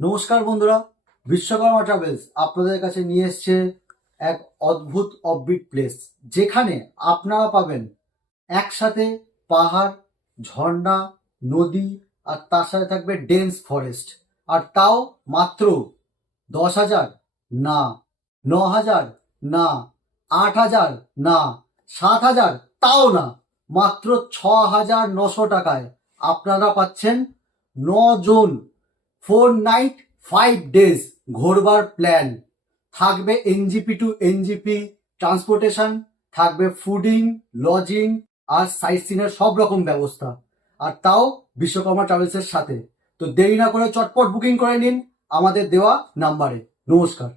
নমস্কার বন্ধুরা, বিশ্বকর্মা ট্রাভেলস আপনাদের কাছে নিয়ে এসছে এক অদ্ভুত অফবিট প্লেস, যেখানে আপনারা পাবেন একসাথে পাহাড়, ঝর্ণা, নদী আর তার সাথে থাকবে ডেন্স ফরেস্ট। আর তাও মাত্র 10,000 না, 9,000 না, 8,000 না, 7,000 তাও না, মাত্র 6,900 টাকায় আপনারা পাচ্ছেন 9 জন 4 নাইট 5 ডেজ ঘোরবার প্ল্যান। থাকবে এনজিপি টু এনজিপি ট্রান্সপোর্টেশন, থাকবে ফুডিং, লজিং আর সাইট সিনের সব রকম ব্যবস্থা, আর তাও বিশ্বকর্মা ট্রাভেলসের সাথে। তো দেরি না করে চটপট বুকিং করে নিন আমাদের দেওয়া নাম্বারে। নমস্কার।